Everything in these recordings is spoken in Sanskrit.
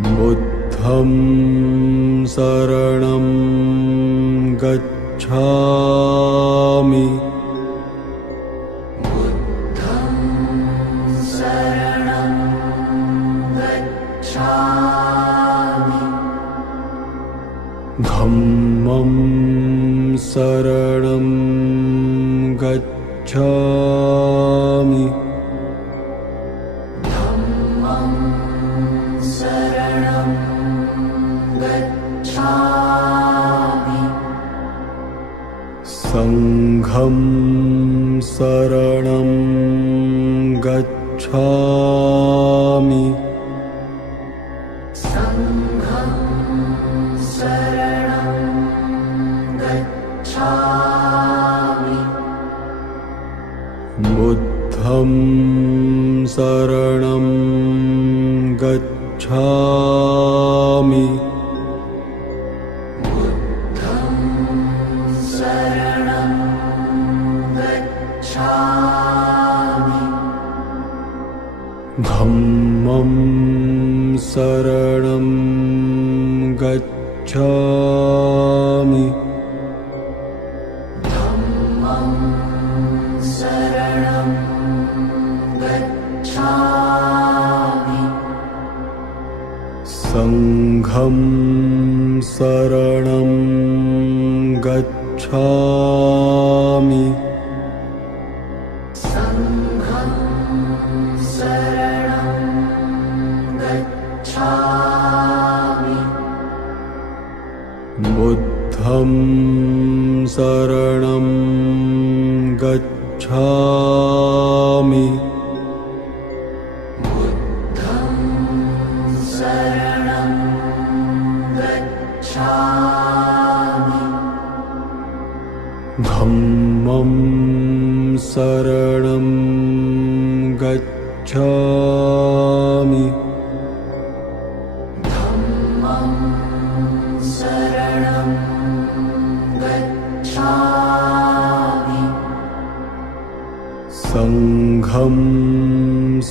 बुद्धं शरणं गच्छामि। बुद्धं शरणं गच्छामि। धम्मं शरणं गच्छामि। धम्मं शरणं गच्छामि। संघं शरणं गच्छामि। संघं शरणं गच्छामि। बुद्धं शरणं गच्छामि। बुद्धं शरणं गच्छामि। धम्मं शरणं गच्छामि। धम्मं शरणं गच्छामि। संघं शरणं गच्छामि। संघं शरणं गच्छामि। बुद्धं शरणं गच्छामि। बुद्धं शरणं गच्छामि। धम्मं शरणं गच्छामि। धम्मं शरणं गच्छामि। संघं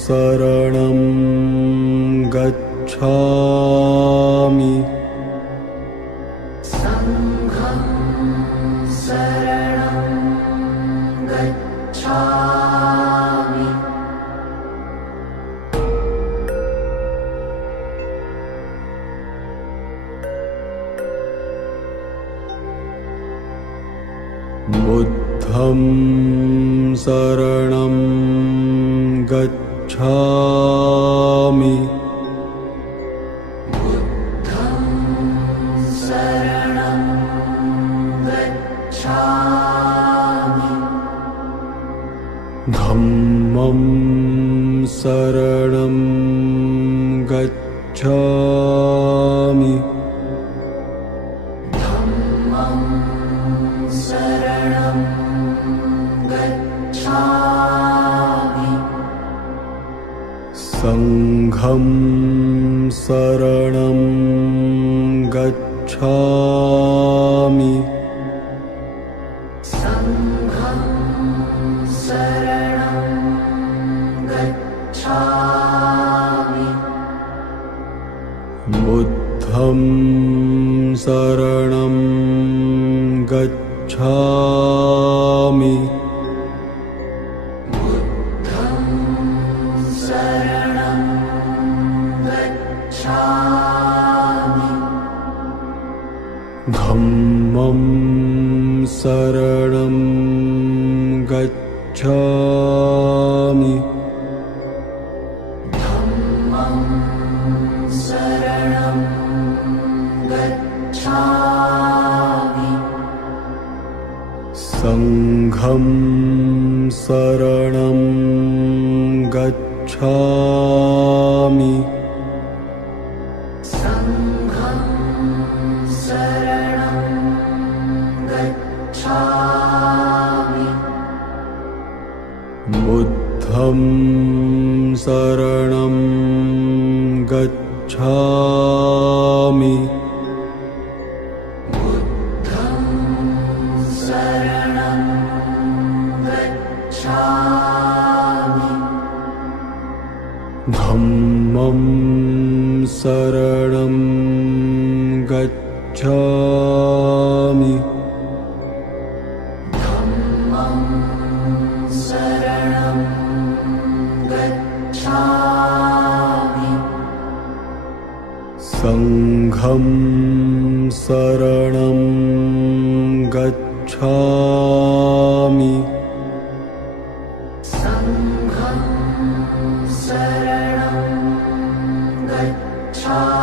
शरणं गच्छामि। संघं शरणं गच्छामि। बुद्धं शरणं गच्छामि। बुद्धं शरणं गच्छामि। धम्मं शरणं गच्छामि। धम्मं शरणं गच्छामि। संघं शरणं गच्छामि। संघं शरणं गच्छामि। बुद्धं शरणं गच्छामि। बुद्धं शरणं गच्छामि। धम्मं शरणं गच्छामि। धम्मं शरणं गच्छामि। संघं शरणं गच्छामि। संघं शरणं गच्छामि। बुद्धं शरणं गच्छामि। बुद्धं शरणं गच्छामि। धम्मं शरणं गच्छामि धम्मं शरणं गच्छामि संघं शरणं गच्छामि संघं शरणं गच्छामि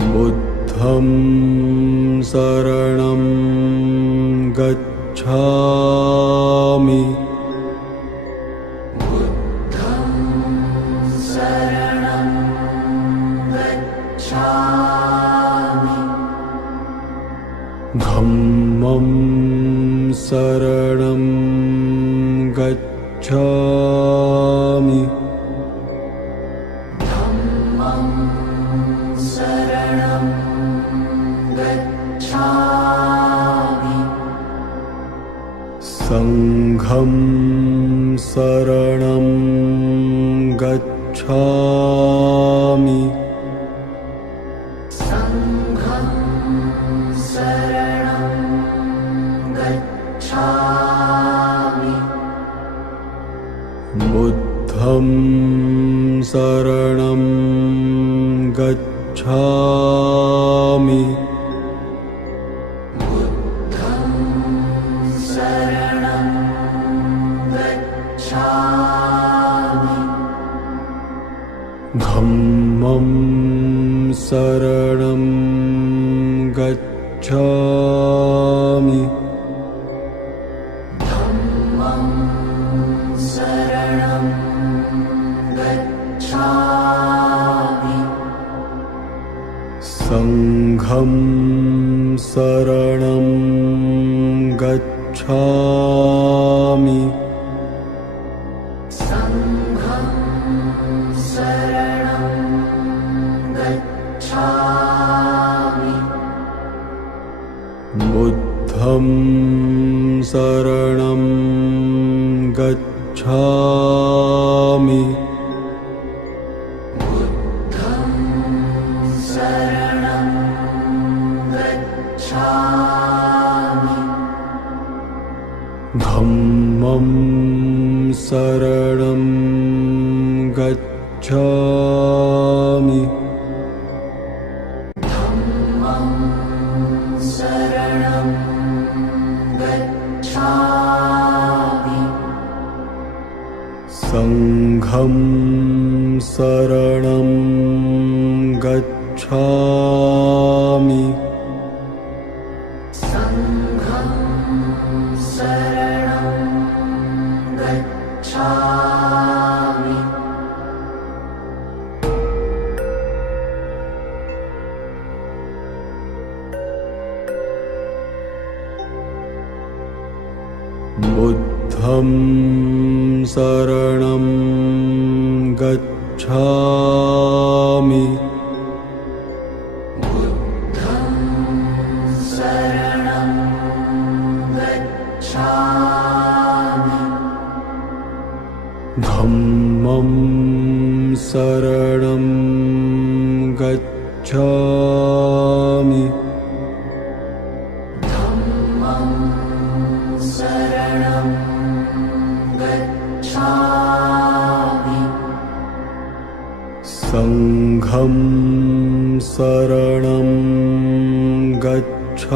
बुद्धं शरणं गच्छामि बुद्धं शरणं गच्छामि धम्मं शरणं गच्छामि धम्मं शरणं गच्छामि संघं शरणं गच्छामि संघं शरणं गच्छामि बुद्धं शरणं गच्छामि बुद्धं शरणं गच्छामि धम्मं शरणं गच्छामि धम्मं शरणं गच्छामि संघं शरणं गच्छामि संघं शरणं गच्छामि बुद्धं शरणं गच्छामि बुद्धं शरणं गच्छामि धम्मं शरणं गच्छामि धम्मं शरणं गच्छामि संघं शरणं गच्छामि संघं शरणं गच्छामि बुद्धं शरणं गच्छामि बुद्धं शरणं गच्छामि धम्मं शरणं गच्छामि धम्मं शरणं गच्छामि संघं शरणं गच्छामि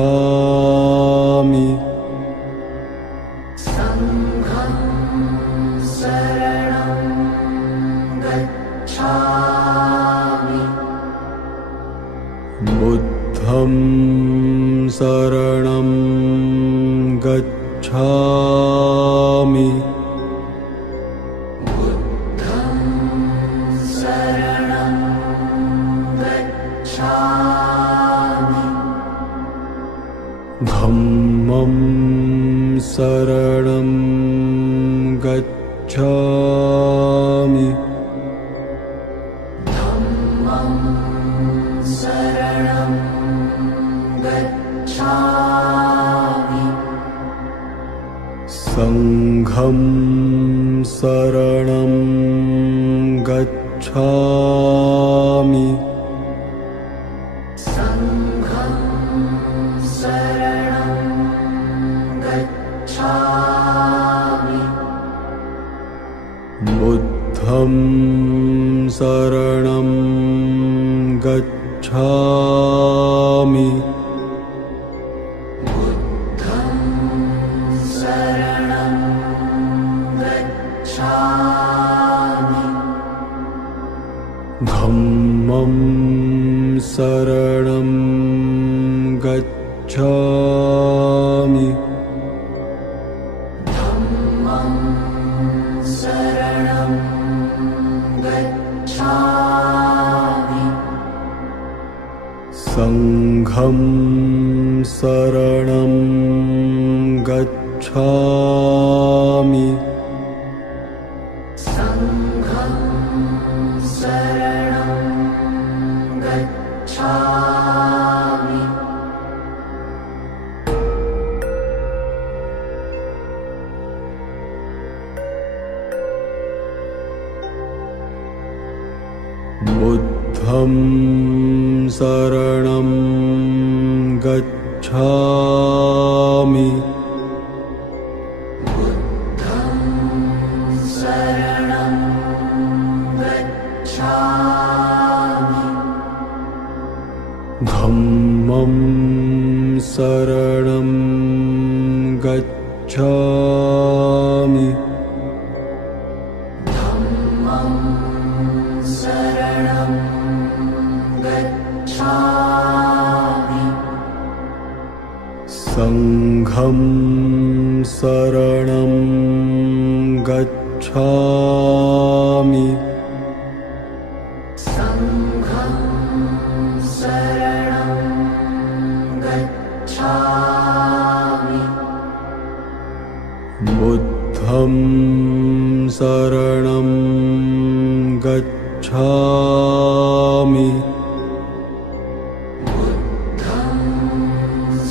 संघं शरणं गच्छामि बुद्धं शरणं गच्छामि बुद्धं शरणं गच्छामि धम्मं शरणं गच्छामि धम्मं शरणं गच्छामि संघं शरणं गच्छामि संघं शरणं गच्छामि बुद्धं शरणं गच्छामि बुद्धं शरणं गच्छामि धम्मं शरणं गच्छामि धम्मं शरणं गच्छामि संघं शरणं गच्छामि संघं शरणं गच्छामि बुद्धं शरणं गच्छामि बुद्धं शरणं गच्छामि धम्मं शरणं गच्छामि धम्मं शरणं गच्छामि संघं शरणं गच्छामि संघं शरणं गच्छामि बुद्धं शरणं गच्छामि बुद्धं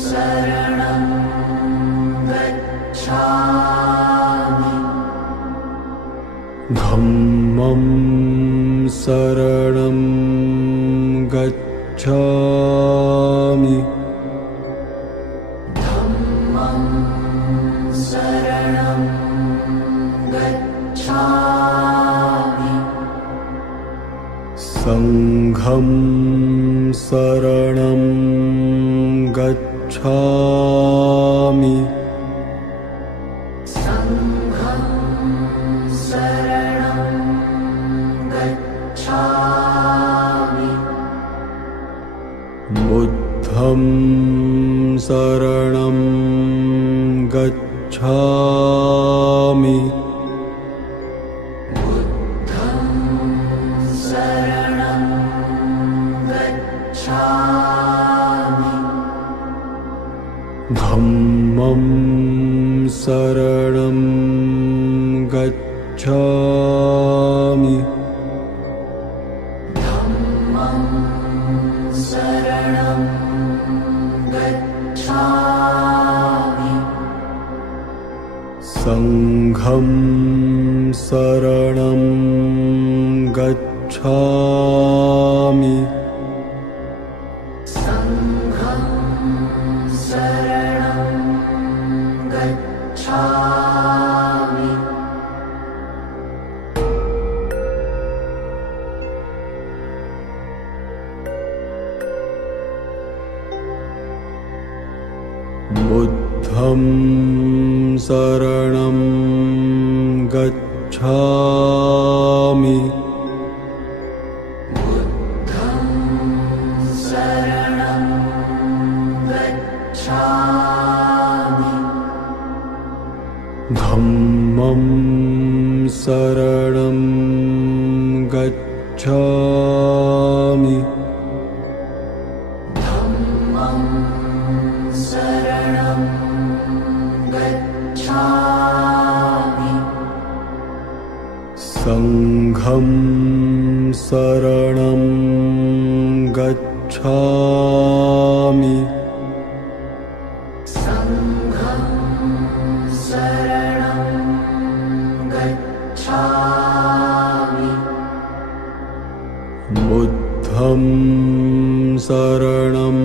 शरणं गच्छामि धम्मं शरणं गच्छामि धम्मं शरणं गच्छामि संघं शरणं गच्छामि संघं शरणं गच्छामि बुद्धं शरणं गच्छामि बुद्धं शरणं गच्छामि धम्मं शरणं गच्छामि धम्मं शरणं गच्छामि संघं शरणं गच्छामि संघं शरणं गच्छामि बुद्धं शरणं गच्छामि बुद्धं शरणं गच्छामि धम्मं शरणं गच्छामि धम्मं शरणं गच्छामि संघं शरणं गच्छामि संघं शरणं शरणं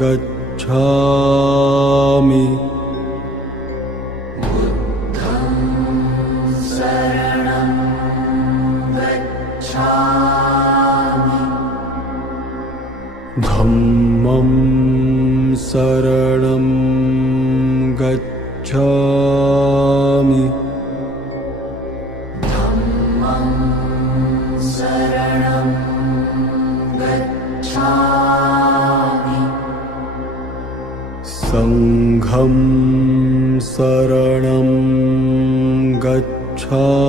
गच्छामि शरणं गच्छामि धम्मं शरणं गच्छामि धम्मं शरणं गच्छामि संघं शरणं गच्छामि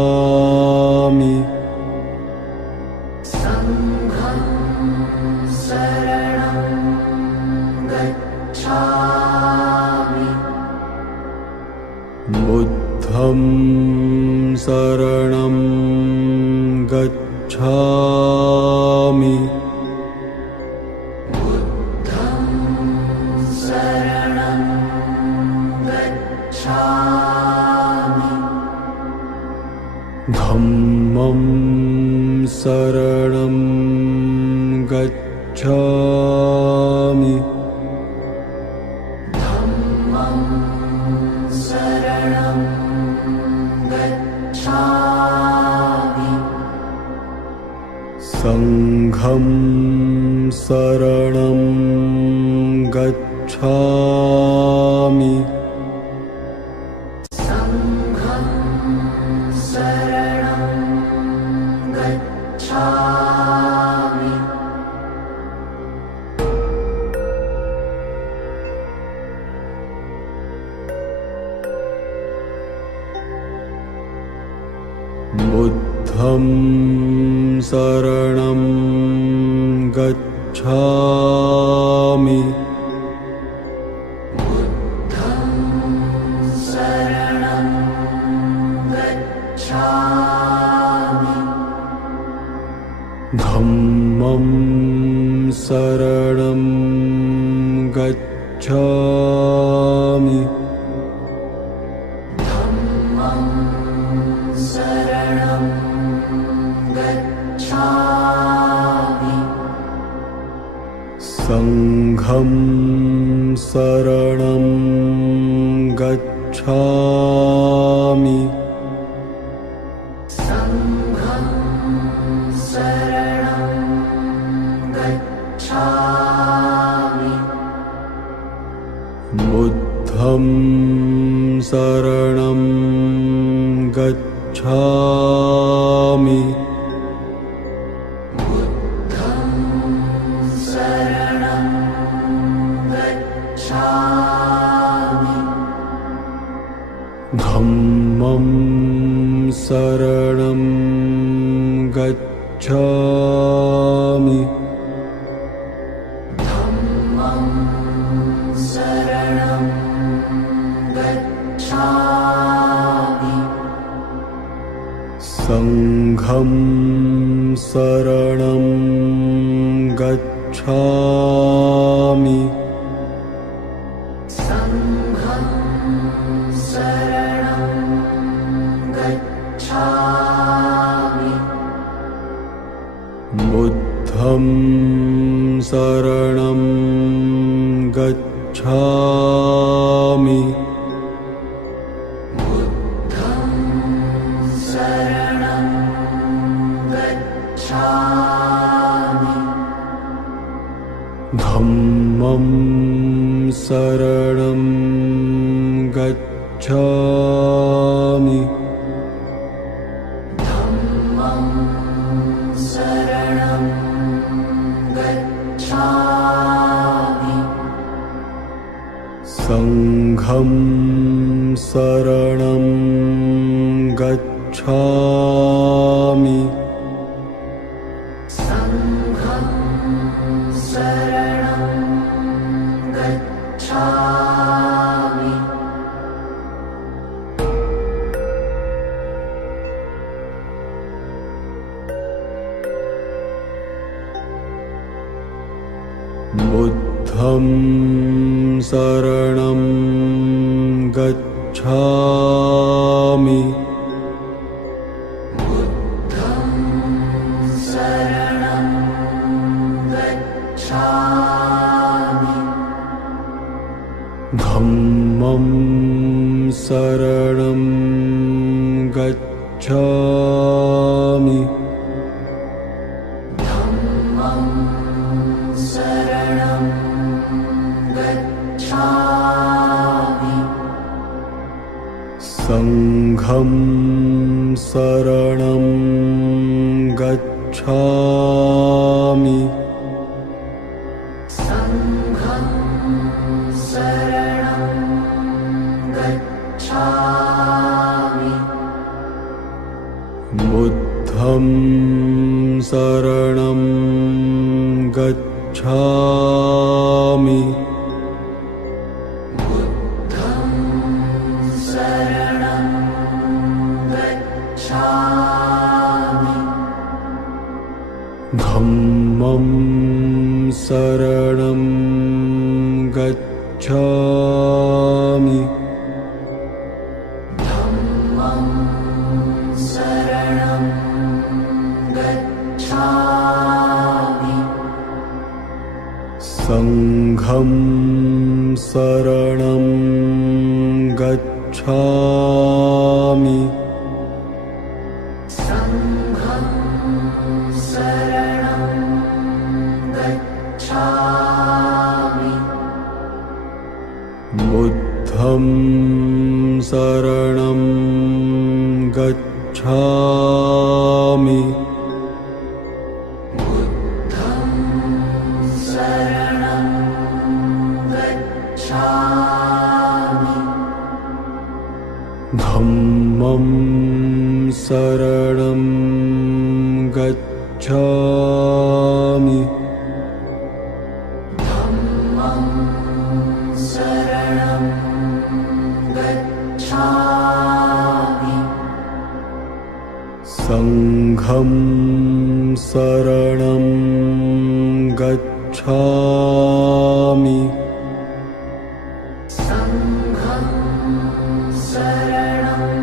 संघं शरणं गच्छामि बुद्धं शरणं गच्छामि बुद्धं शरणं गच्छामि धम्मं शरणं गच्छामि धम्मं शरणं गच्छामि संघं शरणं गच्छामि संघं शरणं गच्छामि बुद्धं शरणं गच्छामि बुद्धं शरणं गच्छामि धम्मं शरणं गच्छामि धम्मं शरणं गच्छामि संघं शरणं गच्छामि संघं शरणं गच्छामि बुद्धं शरणं गच्छामि बुद्धं शरणं गच्छामि धम्मं शरणं गच्छामि धम्मं शरणं गच्छामि संघं शरणं गच्छामि संघं शरणं गच्छामि बुद्धं शरणं गच्छामि बुद्धं शरणं गच्छामि धम्मं शरणं गच्छामि धम्मं शरणं गच्छामि संघं शरणं गच्छामि संघं शरणं गच्छामि बुद्धं शरणं गच्छामि बुद्धं शरणं धम्मं शरणं गच्छामि धम्मं शरणं गच्छामि संघं शरणं गच्छामि संघं शरणं गच्छामि बुद्धं शरणं गच्छामि बुद्धं शरणं गच्छामि धम्मं शरणं गच्छामि धम्मं शरणं गच्छामि संघं शरणं गच्छामि संघं शरणं गच्छामि बुद्धं शरणं गच्छामि बुद्धं शरणं गच्छामि धम्मं शरणं गच्छामि धम्मं शरणं गच्छामि संघं शरणं गच्छामि संघं शरणं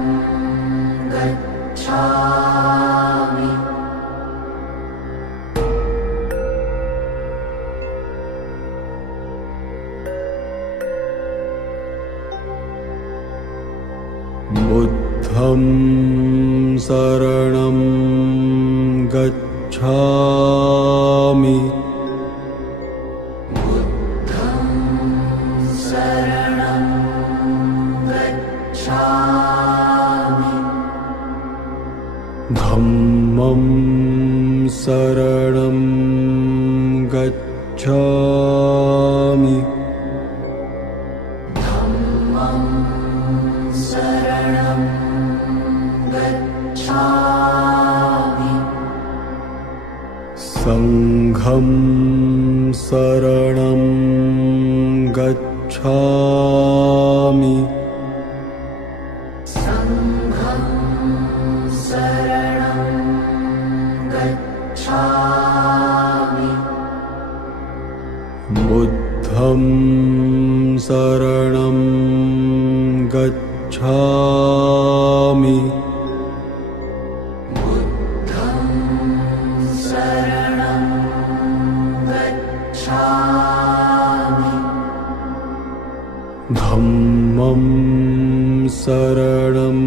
गच्छामि बुद्धं शरणं गच्छामि बुद्धं शरणं गच्छामि धम्मं शरणं गच्छामि धम्मं शरणं गच्छामि संघं शरणं गच्छामि संघं शरणं गच्छामि बुद्धं शरणं गच्छामि बुद्धं शरणं गच्छामि धम्मं शरणं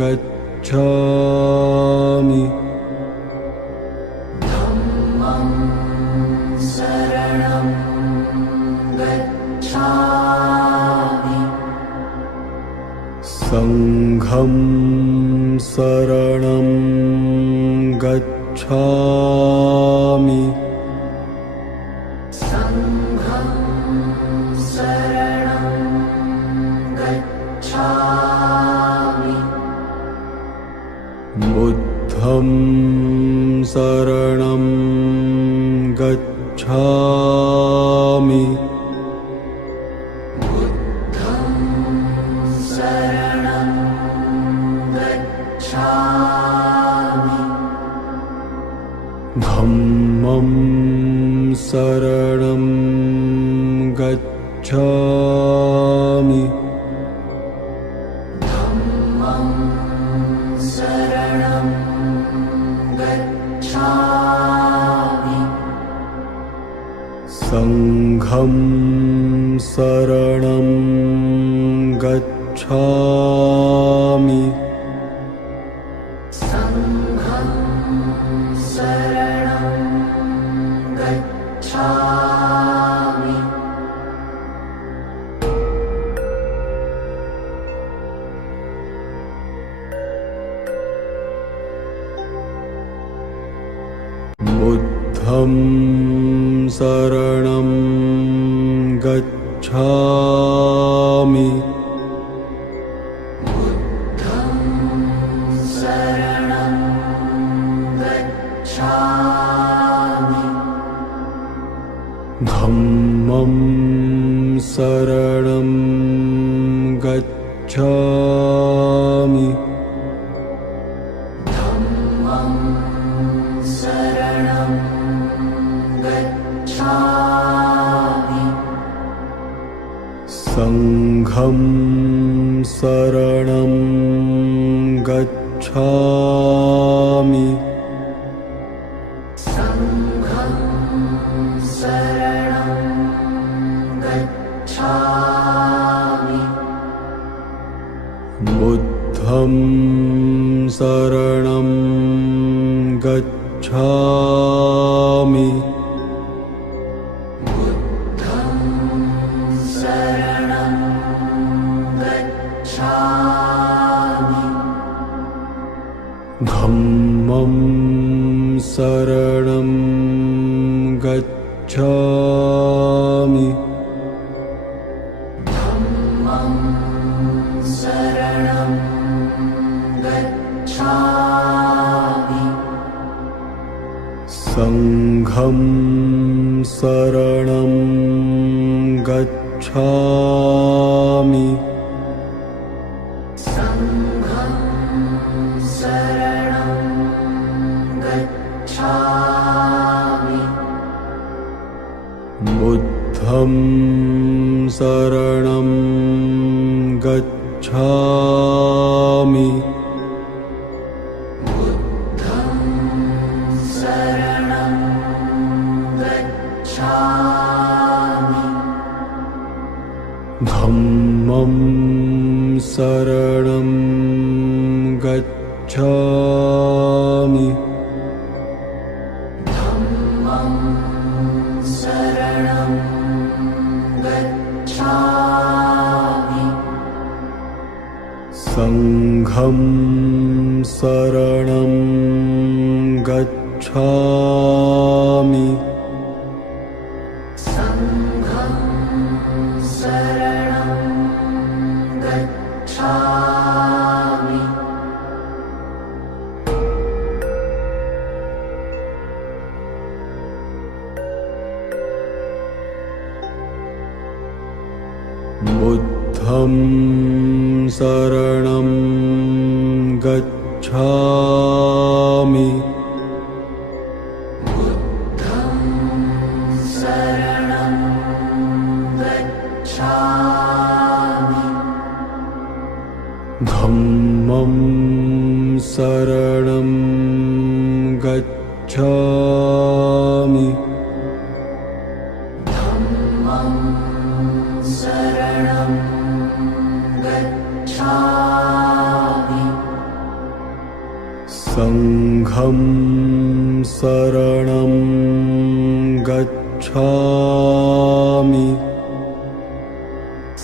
गच्छामि धम्मं शरणं गच्छामि संघं शरणं गच्छामि संघं शरणं गच्छामि बुद्धं शरणं गच्छामि बुद्धं शरणं गच्छामि धम्मं शरणं गच्छामि धम्मं शरणं गच्छामि संघं शरणं गच्छामि संघं शरणं गच्छामि बुद्धं शरणं गच्छामि बुद्धं शरणं गच्छामि धम्मं शरणं गच्छामि धम्मं शरणं गच्छामि संघं शरणं गच्छामि संघं शरणं गच्छामि बुद्धं शरणं गच्छामि बुद्धं शरणं गच्छामि धम्मं शरणं गच्छामि धम्मं शरणं गच्छामि संघं शरणं गच्छामि संघं शरणं गच्छामि बुद्धं शरणं गच्छामि बुद्धं शरणं गच्छामि धम्मं शरणं गच्छामि धम्मं शरणं गच्छामि संघं शरणं गच्छामि संघं शरणं गच्छामि बुद्धं शरणं गच्छामि बुद्धं शरणं गच्छामि धम्मं शरणं गच्छामि धम्मं शरणं गच्छामि संघं शरणं गच्छामि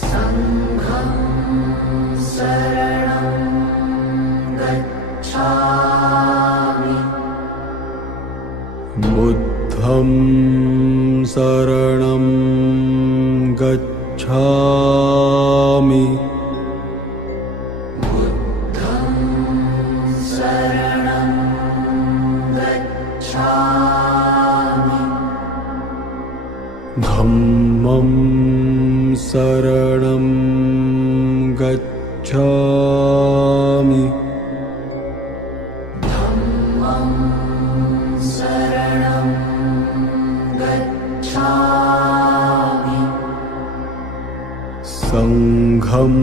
संघं शरणं गच्छामि बुद्धं शरणं गच्छामि बुद्धं शरणं गच्छामि धम्मं शरणं गच्छामि धम्मं शरणं गच्छामि संघं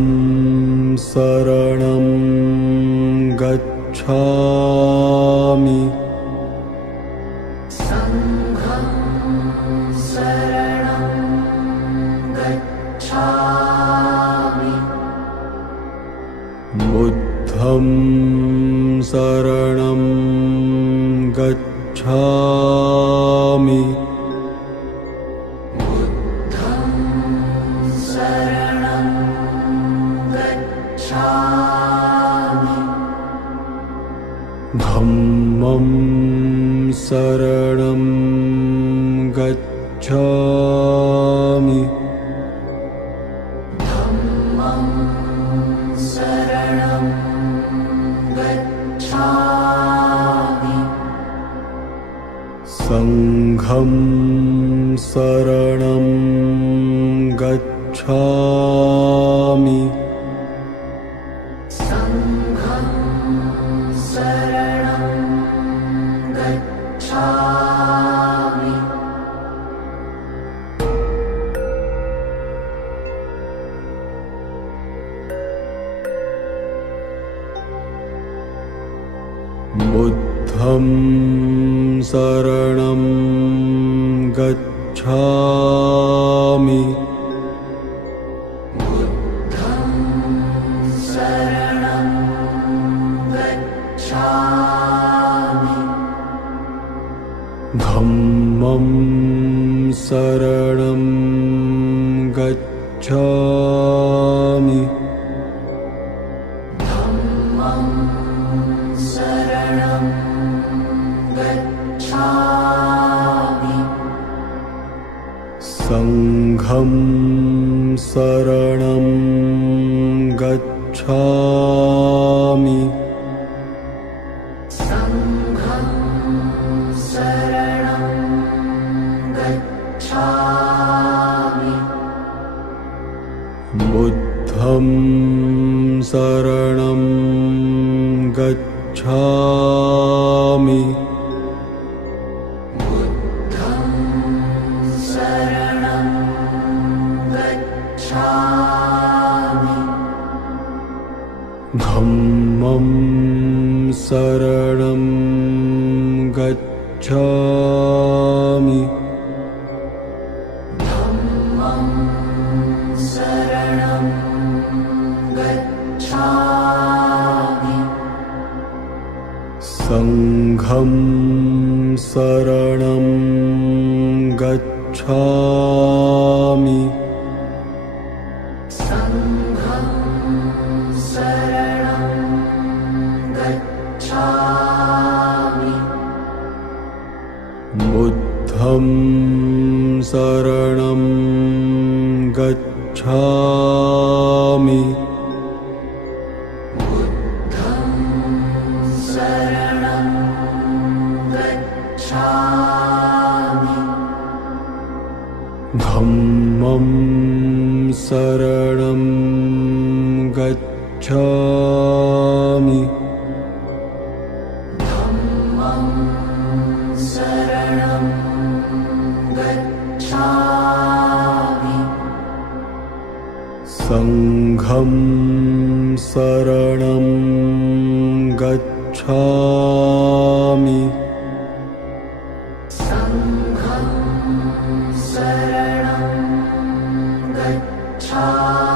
शरणं गच्छामि संघं शरणं गच्छामि गच्छामि धम्मं शरणं गच्छामि संघं शरणं गच्छामि संघं शरणं गच्छामि बुद्धं शरणं गच्छामि बुद्धं शरणं गच्छामि धम्मं शरणं गच्छामि धम्मं शरणं गच्छामि संघं शरणं गच्छामि संघं शरणं गच्छामि बुद्धं शरणं गच्छामि बुद्धं शरणं गच्छामि धम्मं शरणं गच्छामि धम्मं शरणं गच्छामि संघं शरणं गच्छामि संघं शरणं गच्छामि बुद्धं शरणं गच्छामि बुद्धं शरणं गच्छामि धम्मं शरणं गच्छामि धम्मं शरणं गच्छामि संघं शरणं गच्छामि संघं शरणं गच्छामि